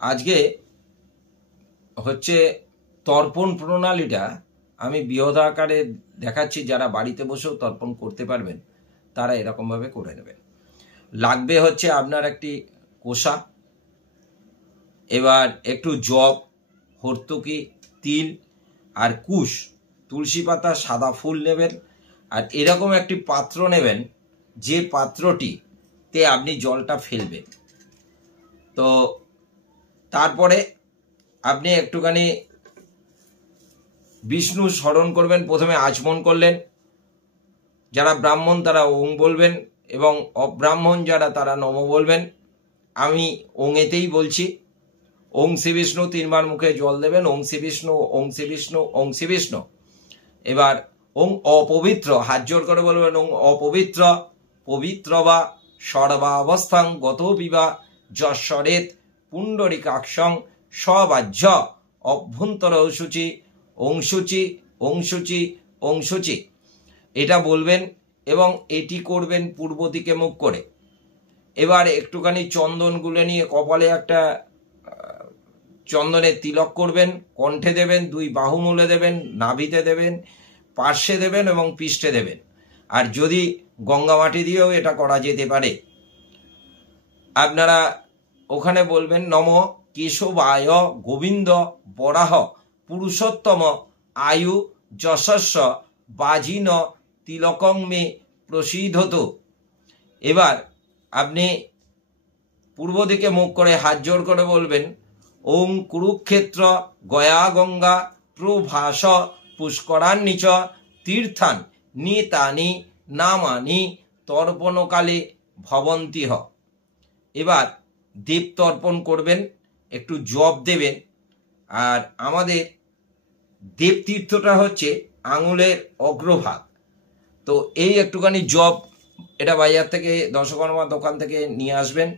আজকে হচ্ছে তর্পণ প্রণালীটা আমি বৃহৎ আকারে দেখাচ্ছি, যারা বাড়িতে বসেও তর্পণ করতে পারবেন তারা এরকমভাবে করে নেবেন। লাগবে হচ্ছে আপনার একটি কোষা, এবার একটু জব, হর্তুকি, তিল আর কুশ, তুলসী পাতা, সাদা ফুল নেবেন। আর এরকম একটি পাত্র নেবেন, যে পাত্রটিতে আপনি জলটা ফেলবেন। তো তারপরে আপনি একটুখানি বিষ্ণু স্মরণ করবেন। প্রথমে আচমন করলেন, যারা ব্রাহ্মণ তারা ওং বলবেন এবং অব্রাহ্মণ যারা তারা নম বলবেন। আমি ওঙেতেই বলছি। ওং শ্রী বিষ্ণু 3 বার মুখে জল দেবেন। ওং শ্রী বিষ্ণু, ওং শ্রী বিষ্ণু, ওং শ্রী বিষ্ণু। এবার ওং অপবিত্র, হাত জোর করে বলবেন ওং অপবিত্র, পবিত্র বা সর্বাবস্থাং গত বিবা যশ্বরেত পুণ্ডরিকাক্ষং সবাহ্য অভ্যন্তর ঔশুচি অংশুচি অংশুচি অংশুচি, এটা বলবেন এবং এটি করবেন পূর্ব দিকে মুখ করে। এবার একটুখানি চন্দন গুলে নিয়ে কপালে একটা চন্দনের তিলক করবেন, কণ্ঠে দেবেন, 2 বাহুমূলে দেবেন, নাভিতে দেবেন, পার্শ্বে দেবেন এবং পৃষ্ঠে দেবেন। আর যদি গঙ্গা মাটি দিয়েও এটা করা যেতে পারে। আপনারা ওখানে বলবেন নম কেশবায় গোবিন্দ বরাহ পুরুষোত্তম আয়ু যশস্ব বাজিন তিলকং মে প্রসিদ্ধত। এবার আপনি পূর্ব দিকে মুখ করে হাত জোর করে বলবেন ওং কুরুক্ষেত্র গয়া গঙ্গা প্রভাস পুষ্করান্নিচ তীর্থান নিতানি নামানি তর্পণকালে ভবন্তিহ। এবার দেব তর্পণ করবেন, একটু জপ দেবেন। আর আমাদের দেবতীর্থটা হচ্ছে আঙুলের অগ্রভাগ। তো এই একটুখানি জপ, এটা বাজার থেকে দশকর্মা দোকান থেকে নিয়ে আসবেন,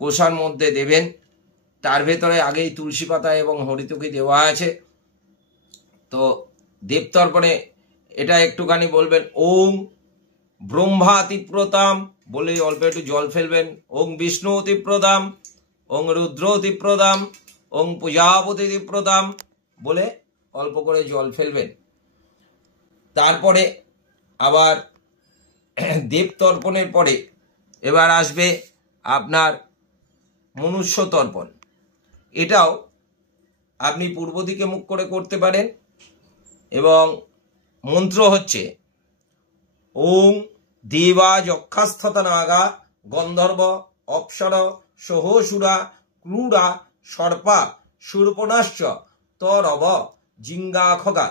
কোষার মধ্যে দেবেন। তার ভেতরে আগেই তুলসী পাতা এবং হরিতকি দেওয়া আছে। তো দেবতর্পণে এটা একটুখানি বলবেন ওং ব্রহ্মাতিপ্রতাম বলে অল্প একটু জল ফেলবেন। ওং বিষ্ণু অতিপ্রদাম, ওং রুদ্র অতিপ্রদাম, ওং প্রজাপতি অতিপ্রদাম বলে অল্প করে জল ফেলবেন। তারপরে আবার দেবতর্পণের পরে এবার আসবে আপনার মনুষ্য তর্পণ। এটাও আপনি পূর্ব দিকে মুখ করে করতে পারেন এবং মন্ত্র হচ্ছে ওং দেবা যক্ষাস্থত নাগা গন্ধর্ব অপ্সর সহসুরা ক্রূড়া সর্পা শূর্পণাশ্চ তরব জিঙ্গাখগা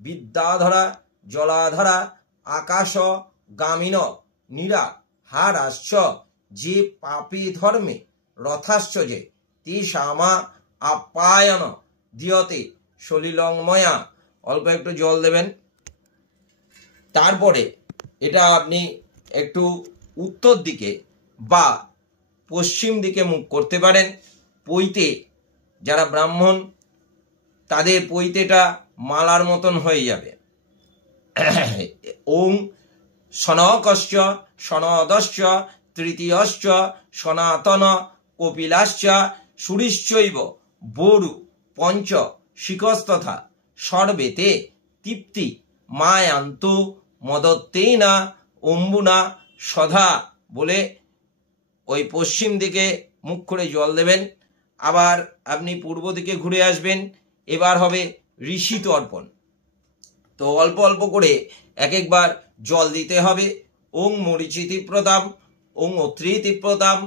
বিদ্যাধরা জলাধরা আকাশ গামিন নীরা হারাশ্চ যে পাপী ধর্মে রথাশ্চ যে তেষামা আপ্যায়ন দিয়তে সলিলংময়া। অল্প একটু জল দেবেন। তারপরে এটা আপনি একটু উত্তর দিকে বা পশ্চিম দিকে মুখ করতে পারেন। পৈতে যারা ব্রাহ্মণ তাদের পৈতেটা মালার মতন হয়ে যাবে। ওং সনকশ্চ সনদশ্চ তৃতীয়শ্চ সনাতন কপিলাশ্চ সুরিশ্চৈব বরু পঞ্চ শিকস্তথা সর্বেতে তৃপ্তি মায়ান্ত মদত্তেনা অম্বুনা সধা বলে ওই পশ্চিম দিকে মুখ করে জল দেবেন। আবার আপনি পূর্ব দিকে ঘুরে আসবেন। এবার হবে ঋষি তর্পণ। তো অল্প অল্প করে এক একবার জল দিতে হবে। ওং মরিচিতি প্রদাম, ওং অত্রিতি প্রদাম,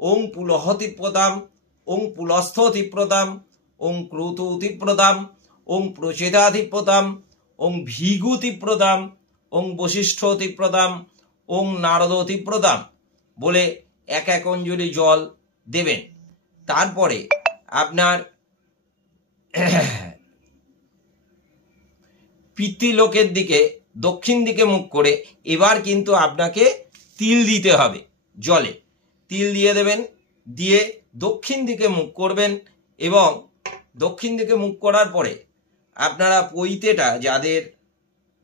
ওং পুলহতি প্রদাম, ওং পুলস্থতি প্রদাম, ওং ক্রুতুতি প্রদাম, ওং প্রচেদাতি প্রদাম, ওং ভিগুতি প্রদাম, ওং বশিষ্ঠতি প্রদাম, ওং নারদতি প্রদাম বলে এক এক অঞ্জলি জল দেবেন। তারপরে আপনার পিতৃলোকের দিকে দক্ষিণ দিকে মুখ করে এবার কিন্তু আপনাকে তিল দিতে হবে। জলে তিল দিয়ে দেবেন, দিয়ে দক্ষিণ দিকে মুখ করবেন এবং দক্ষিণ দিকে মুখ করার পরে আপনারা পৈতেটা যাদের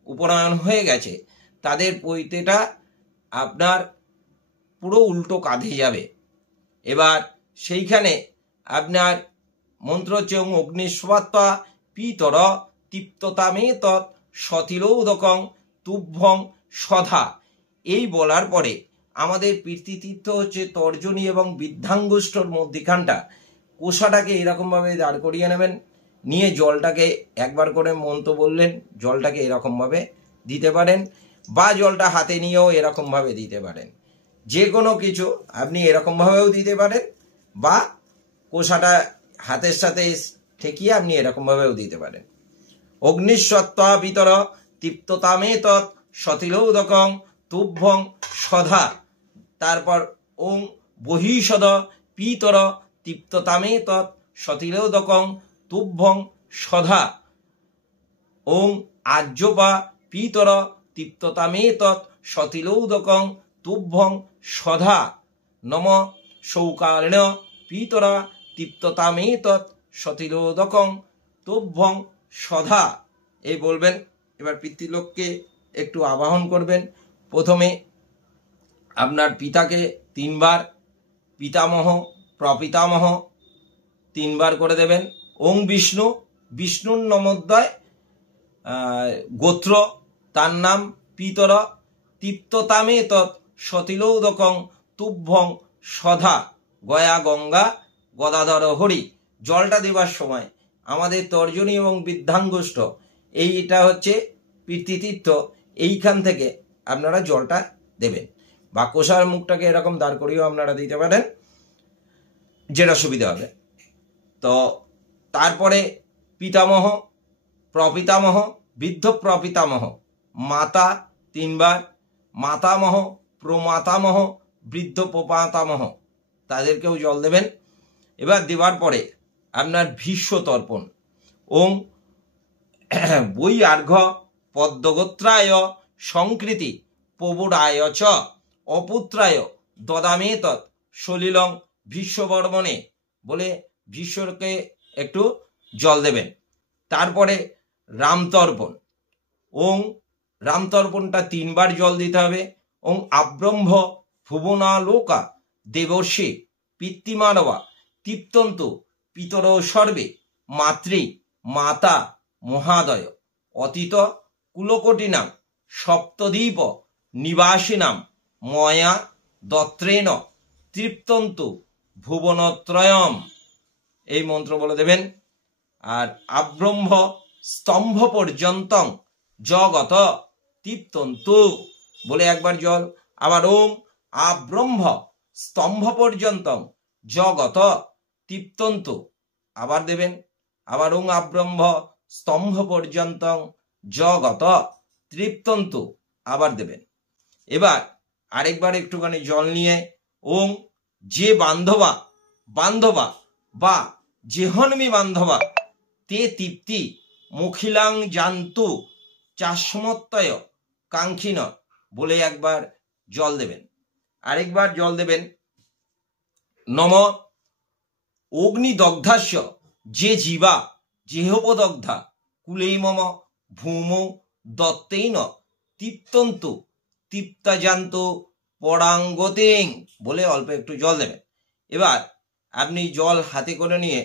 উপনয়ন হয়ে গেছে তাদের পৈতেটা আপনার পুরো উল্টো কাঁধে যাবে। এবার সেইখানে আপনার মন্ত্র হচ্ছে ওং অগ্নিস্বাত্তা পিতর তৃপ্ততামে তৎ সতিলোদকং তুভ্যং সধা। এই বলার পরে আমাদের পিতৃতীর্থ হচ্ছে তর্জনী এবং বৃদ্ধাঙ্গুষ্ঠর মধ্যিখানটা কোষাটাকে এরকমভাবে দাঁড় করিয়ে নেবেন, নিয়ে জলটাকে একবার করে মন্ত্র বললেন, জলটাকে এরকমভাবে দিতে পারেন, বা জলটা হাতে নিয়েও এরকমভাবে দিতে পারেন। যে কোনো কিছু আপনি এরকমভাবেও দিতে পারেন, বা কোষাটা হাতের সাথে ঠেকিয়ে আপনি এরকমভাবেও দিতে পারেন। অগ্নিস্বত্তা পিতর তৃপ্ততামে তৎ সতিলোদকং তুভ্যং সধা। তারপর ওং বহিষদ পিতর তৃপ্ততামে তৎ সতিলোদকং তুভ্যং সধা। ওং আর্যপা পিতর তৃপ্ততামে তৎ সতিলোদকং তুভ্যং সধা। নম শৌকার্ণ পিতর তৃপ্ততামে তৎ সতিলোদকং তুভ্যং সধা। এই বলবেন। এবার পিতৃলোককে একটু আবাহন করবেন। প্রথমে আপনার পিতাকে 3 বার, পিতামহ প্রপিতামহ 3 বার করে দেবেন। ওং বিষ্ণু, বিষ্ণুর নমোদ্দয় গোত্র, তার নাম পিতর তৃপ্ততামে তৎ সতিলোদকং তুভ্যং সধা। গয়া গঙ্গা গদাধর হরি। জলটা দেবার সময় আমাদের তর্জনী এবং বৃদ্ধাঙ্গুষ্ঠ, এইটা হচ্ছে পিতৃতীর্থ, এইখান থেকে আপনারা জলটা দেবেন, বা কোষার মুখটাকে এরকম দাঁড় করিয়েও আপনারা দিতে পারেন, যেটা সুবিধা হবে। তো তারপরে পিতামহ প্রপিতামহ, বৃদ্ধ প্রপিতামহ, মাতা 3 বার, মাতামহ প্রমাতামহ, বৃদ্ধ প্রপাতামহ, তাদেরকেও জল দেবেন। এবার দেওয়ার পরে আপনার ভীষ্ম তর্পণ। ওং বৈ আর্ঘ পদ্মগোত্রায় সংকৃতি প্রবুরায় চ অপুত্রায় দদামে তৎ সলিলং ভীষ্মবর্মণে, বলে ভীষ্মকে একটু জল দেবেন। তারপরে রামতর্পণ। ওং রামতর্পণটা 3 বার জল দিতে হবে। ওং আব্রহ্ম ভুবনালোকা দেবর্ষি পিতৃমানবা তৃপ্তন্তু পিতর সর্বে মাতৃ মাতা মহাদয় অতীত কুলকোটিনাম সপ্তদ্বীপ নিবাসিনাম ময়া দত্রেণ তৃপ্তন্তু ভুবনত্রয়ম। এই মন্ত্র বলে দেবেন। আর আব্রহ্ম স্তম্ভ পর্যন্তং জগত তৃপ্তন্তু বলে একবার জল। আবার ওং আব্রহ্ম স্তম্ভ পর্যন্তং জগত তৃপ্তন্তু আবার দেবেন। আবার ওং আব্রহ্ম স্তম্ভ পর্যন্তং জগত তৃপ্তন্তু আবার দেবেন। এবার আরেকবার একটুখানি জল নিয়ে ওং যে বান্ধবা বান্ধবা বা জেহন্মি বান্ধবা তে তৃপ্তি মখিলাং জান্তু চাসমত্তয় কাঙ্ক্ষিন বলে একবার জল দেবেন। আরেকবার জল দেবেন। নম অগ্নিদগ্ধাস্য যে জীবা যেহোপদগ্ধা কুলেই মম ভূমৌ দত্তেইন তৃপ্তন্তু তৃপ্তাজান্ত পরাঙ্গতেং বলে অল্প একটু জল দেবেন। এবার আপনি জল হাতে করে নিয়ে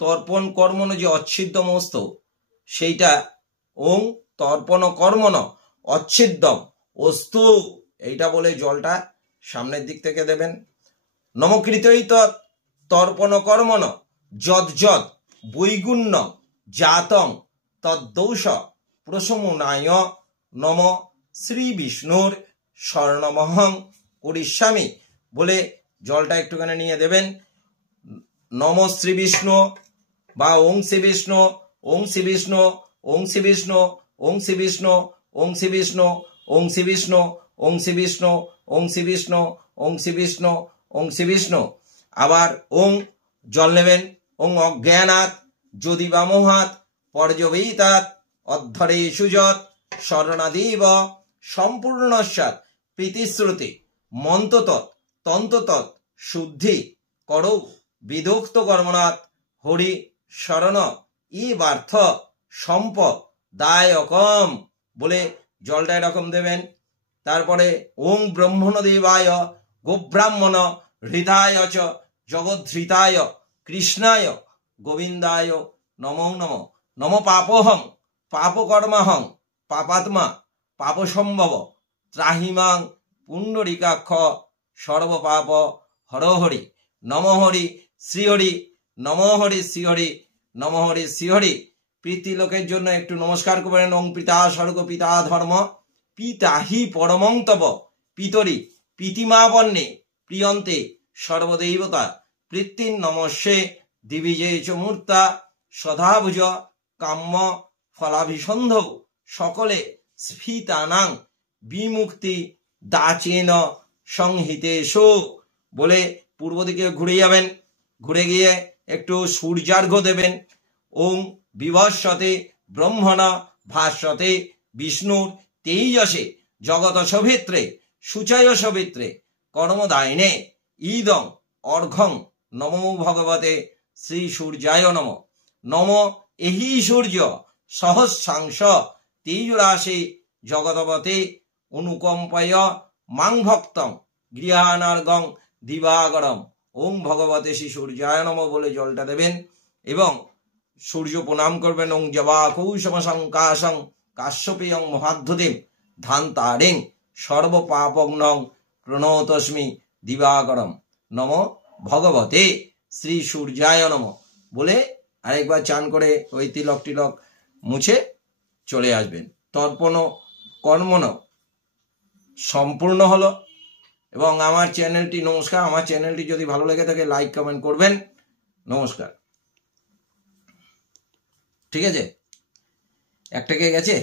তর্পণ কর্মণ যে অচ্ছিদ্য মস্ত, সেইটা ওং তর্পণ কর্মণ অচ্ছিদ্যম অস্তু এইটা বলে জলটা সামনের দিক থেকে দেবেন। নমকৃতই তর্পণ কর্মণ যদ যদ বৈগুণ্য জাতং তদ্দৌষ প্রশমনায় নম শ্রী বিষ্ণুর স্বর্ণমহং করিষ্যামি বলে জলটা একটুখানি নিয়ে দেবেন। নম শ্রী বিষ্ণু বা ওং শ্রী বিষ্ণু, ওং শ্রী বিষ্ণু, ওং শ্রী বিষ্ণু, ওং শ্রী বিষ্ণু, ওং শ্রী বিষ্ণু, ওং শ্রী বিষ্ণু, ওং শ্রী বিষ্ণু, ওং শ্রী বিষ্ণু, ওং শ্রী বিষ্ণু, ওং শ্রী বিষ্ণু। আবার ওং জল নেবেন। ওং অজ্ঞানাৎ যদি বা মোহাত পর্যবেইতাৎ অধ্যরে সুযৎ শরণাদেব সম্পূর্ণস্যাৎ প্রীতিশ্রুতি মন্ততৎ তন্ততৎ শুদ্ধি করৌ বিদোক্ত কর্মনাথ হরি শরণ ই বার্থ সম্প দায়কম বলে জলটা এরকম দেবেন। তারপরে ওং ব্রহ্মণ দেবায় গোব্রাহ্মণ হৃদায় চ জগদ্ধৃতায় কৃষ্ণায় গোবিন্দায় নমো নমঃ। নম পাপোহং পাপকর্মাহং পাপাত্মা পাপসম্ভব ত্রাহিমাং পুণ্ডরিকাক্ষ সর্বপাপ হরহরি। নম হরি শ্রীহরি, নম হরি শ্রীহরি, নম হরি শ্রীহরি। পিতৃলোকের জন্য একটু নমস্কার করবেন। ওং পিতা স্বর্গ পিতা ধর্ম পিতা হি পরমং তব পিতরি প্রীতিমাবন্যে প্রিয়ন্তে সর্বদেবতা পৃথিন নমস্যে দিবিজে চ মূর্তা সদাভুজ কাম্য ফলাভিসন্ধৌ সকলে স্ফীতানাং বিমুক্তি দাচেন সংহিতেষু। বলে পূর্ব দিকে ঘুরে যাবেন, ঘুরে গিয়ে একটু সূর্যার্ঘ্য দেবেন। ওং বিভস্বতে ব্রহ্মণ ভাস্বতে বিষ্ণুর তেজসে জগত সভিত্রে শুচয় সভিত্রে কর্মদায়িনে ইদং অর্ঘং নমো ভগবতে শ্রী সূর্যায় নম। নম এহি সূর্য সহস্রাংশ তেজরাশি জগতপতে অনুকম্পয় মাং ভক্তং গৃহানার্গং দিবাগরম। ওং ভগবতে শ্রী সূর্যায় নম বলে জলটা দেবেন এবং সূর্য প্রণাম করবেন। ওং জবা কৌশম সংকাশং কাশ্যপেয়ং মহাদ্ধদেব ধান তারেং সর্বপাপগ্নং প্রণতস্মি দিবাগরম। নম ভগবতে শ্রী সূর্যায় নম বলে আরেকবার চান করে ওই তিলক টিলক মুছে চলে আসবেন। তর্পণ কর্মণ সম্পূর্ণ হলো। এবং আমার চ্যানেলটি, নমস্কার, আমার চ্যানেলটি যদি ভালো লেগে থাকে লাইক কমেন্ট করবেন। নমস্কার। ঠিক আছে, একটাকে গেছে।